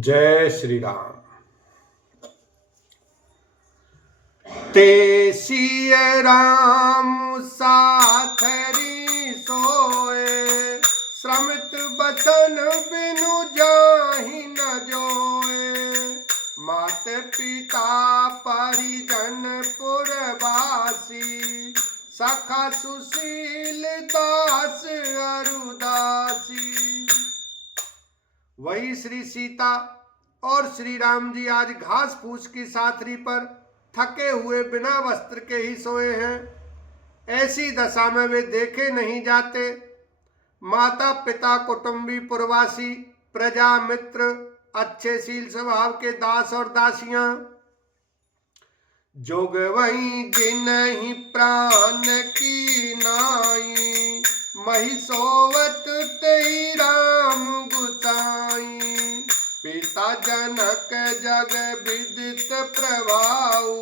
जय श्री राम। ते सिय राम साथरी सोए, श्रमित बचन बिनु जाहि न जोए। मात पिता परिजन पुरवासी, सखा सुशील दास अरुदासी। वही श्री सीता और श्री राम जी आज घास फूस की साथरी पर थके हुए बिना वस्त्र के ही सोए हैं। ऐसी दशा में वे देखे नहीं जाते। माता पिता कुटुंबी पुरवासी प्रजा मित्र अच्छे शील स्वभाव के दास और दासियां, जोग वही जिन्हि प्राण की नाई। मही सोवत तेई राम गुसाई, पिता जनक जग विदित प्रभाऊ।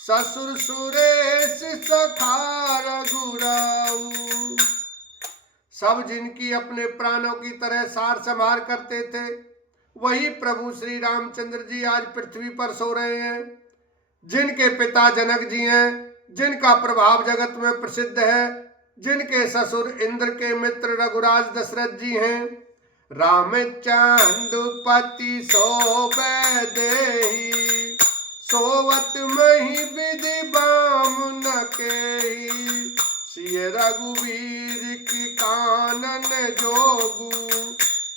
ससुर सुरेश सखा रघुराऊ। सब जिनकी अपने प्राणों की तरह सार संभार करते थे, वही प्रभु श्री रामचंद्र जी आज पृथ्वी पर सो रहे हैं। जिनके पिता जनक जी हैं, जिनका प्रभाव जगत में प्रसिद्ध है, जिनके ससुर इंद्र के मित्र रघुराज दशरथ जी हैं। राम चांदुपति सोबे देहि, सोवत मही विधि बामुन केहि। सिय रघुवीर की कानन जोगु,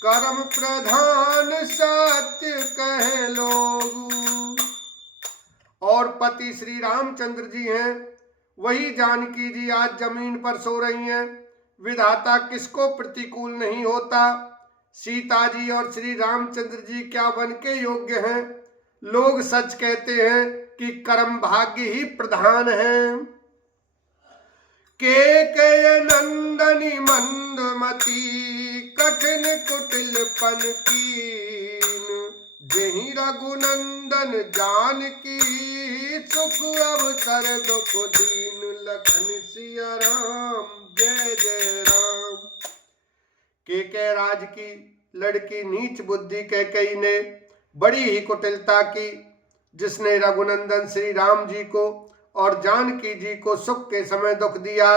कर्म प्रधान सत्य कह लोगु। और पति श्री रामचंद्र जी हैं, वही जानकी जी आज जमीन पर सो रही हैं। विधाता किसको प्रतिकूल नहीं होता। सीता जी और श्री रामचंद्र जी क्या वन के योग्य हैं। लोग सच कहते हैं कि कर्म भाग्य ही प्रधान है। केकय नंदनी मंदमती, कठिन कुटिल पन कीन। जेहि रघुनंदन जानकी, सुख अवसर दुख दीन। लखन सिया राम जय जय राम। केकय राज की लड़की नीच बुद्धि कैकेयी ने बड़ी ही कुटिलता की, जिसने रघुनंदन श्री राम जी को और जानकी जी को सुख के समय दुख दिया।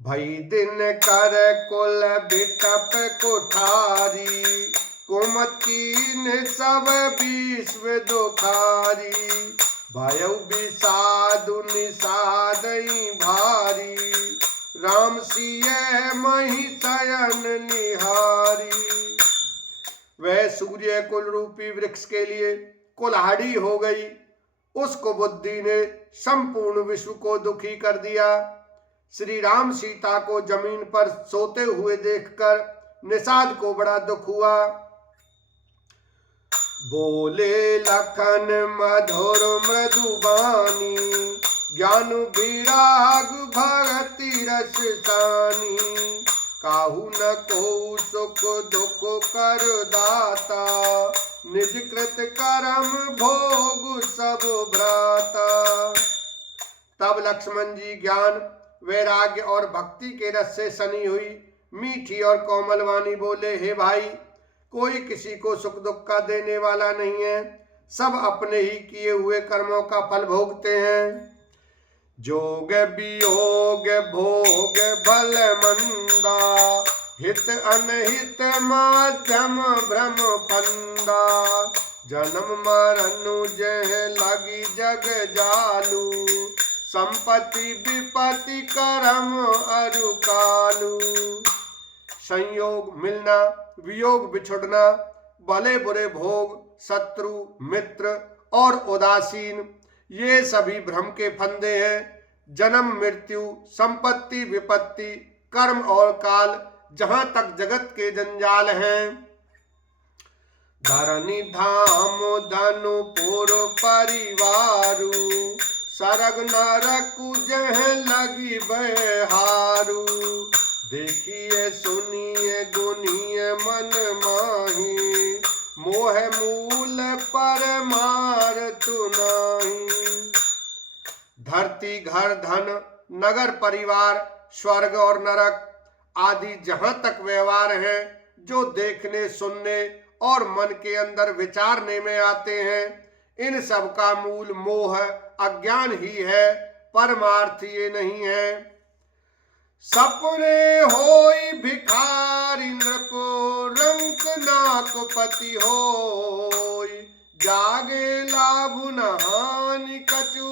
भई दिन कर कुल बिटप कोठारी, कुमत कीन सब विश्व दुखारी। भयउ विषादु निषादई भारी, राम सिय मही शयन निहारी। वह सूर्य कुल रूपी वृक्ष के लिए कुल्हाड़ी हो गई। उसको बुद्धि ने संपूर्ण विश्व को दुखी कर दिया। श्री राम सीता को जमीन पर सोते हुए देखकर निषाद को बड़ा दुख हुआ। बोले लखन मधुर मृदुबानी, ज्ञान विराग भगति रस सानी। काहू न को सुख दुख कर दाता, निज कृत कर्म भोग सब भ्राता। तब लक्ष्मण जी ज्ञान वैराग्य और भक्ति के रस से सनी हुई मीठी और कोमल वाणी बोले, हे भाई, कोई किसी को सुख दुख का देने वाला नहीं है। सब अपने ही किए हुए कर्मों का फल भोगते हैं। जोग वियोग भोग भल मंदा, हित अनहित माध्यम भ्रम फंदा। जन्म मरनु जह लगी जग जालू, संपत्ति विपत्ति कर्म अरुकालू। संयोग मिलना, वियोग बिछुड़ना, भले बुरे भोग, शत्रु मित्र और उदासीन, ये सभी भ्रम के फंदे हैं। जन्म मृत्यु, संपत्ति विपत्ति, कर्म और काल, जहां तक जगत के जंजाल हैं। धरनी धाम धनु पुर परिवारू, सरग नरकु जह लगी बहारू। देखिए सुनिए गुनिए मन माही, मोह मूल पर मार तु नाही। धरती घर धन नगर परिवार स्वर्ग और नरक आदि जहां तक व्यवहार हैं, जो देखने सुनने और मन के अंदर विचारने में आते हैं, इन सब का मूल मोह अज्ञान ही है, परमार्थ ये नहीं है। सपने होई भिखारी नृपो रंक नाक पति होई, जागे लाभ न हानि कछु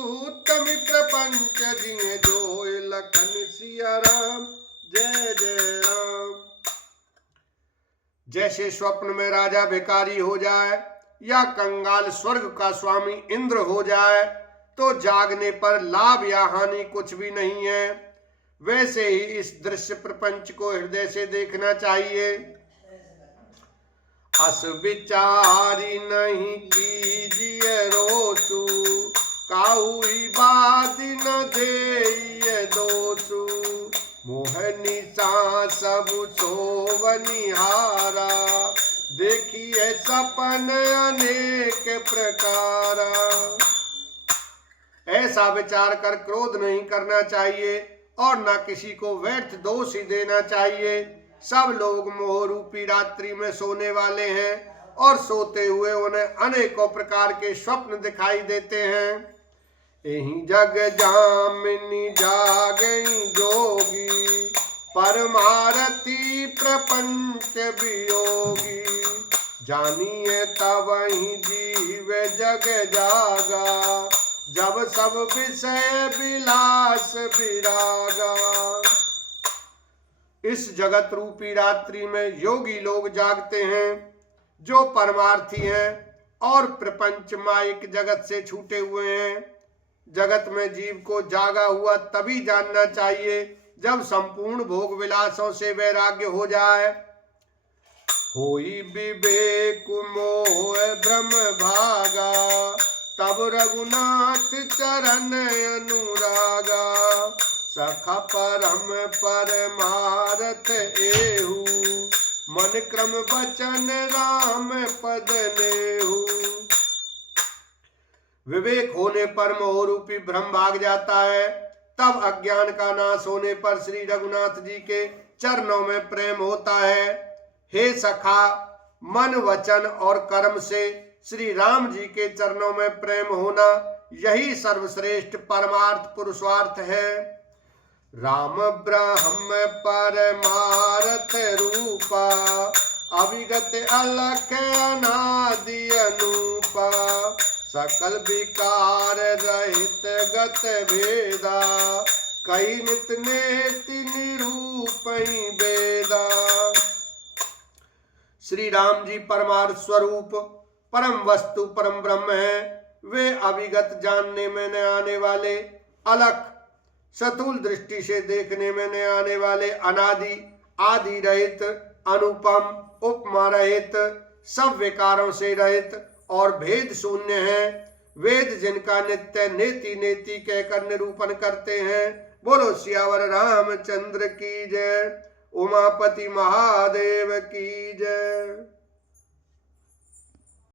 मित्र पंच जिए जोय, लखन सिया राम जय जय राम। जैसे स्वप्न में राजा भिखारी हो जाए या कंगाल स्वर्ग का स्वामी इंद्र हो जाए तो जागने पर लाभ या हानि कुछ भी नहीं है, वैसे ही इस दृश्य प्रपंच को हृदय से देखना चाहिए। अस विचारी नहीं कीजिए रोसु, काहुई बात न देइए दोसु, मोहनी सा सब सोवनिहारा, देखिए सपन अनेक प्रकारा। ऐसा विचार कर क्रोध नहीं करना चाहिए और न किसी को व्यर्थ दोष ही देना चाहिए। सब लोग मोह रूपी रात्रि में सोने वाले हैं और सोते हुए उन्हें अनेकों प्रकार के स्वप्न दिखाई देते हैं। यही जग जामिनी जागई जोगी, परमारती प्रपंच वियोगी, जानिए तब ही जीव जग जागा, जब सब विषय विलास विरागा। इस जगत रूपी रात्रि में योगी लोग जागते हैं जो परमार्थी हैं और प्रपंच माइक जगत से छूटे हुए हैं। जगत में जीव को जागा हुआ तभी जानना चाहिए जब संपूर्ण भोग विलासों से वैराग्य हो जाए। होई विवेक मोह भ्रम भागा, तब रघुनाथ चरण अनुरागा, सखा परम परमारथ एहू, मन क्रम बचन राम पद नेहू। विवेक होने पर मोह रूपी भ्रम भाग जाता है, तब अज्ञान का नाश होने पर श्री रघुनाथ जी के चरणों में प्रेम होता है। हे सखा, मन वचन और कर्म से श्री राम जी के चरणों में प्रेम होना यही सर्वश्रेष्ठ परमार्थ पुरुषार्थ है। राम ब्रह्म परमार्थ रूपा, अविगत अलख अनादि अनूपा, सकल विकार रहित गत भेदा, कई नित नेति निरूपई वेदा। श्री राम जी परमार्थ स्वरूप परम वस्तु परम ब्रह्म है। वे अविगत जानने में न आने वाले, अलख सतुल दृष्टि से देखने में न आने वाले, अनादि आदि रहित, अनुपम उपमा रहित, सब विकारों से रहित और भेद शून्य है। वेद जिनका नित्य नेति नेति कहकर निरूपण करते हैं। बोलो सियावर रामचंद्र की जय, उमापति महादेव की जय।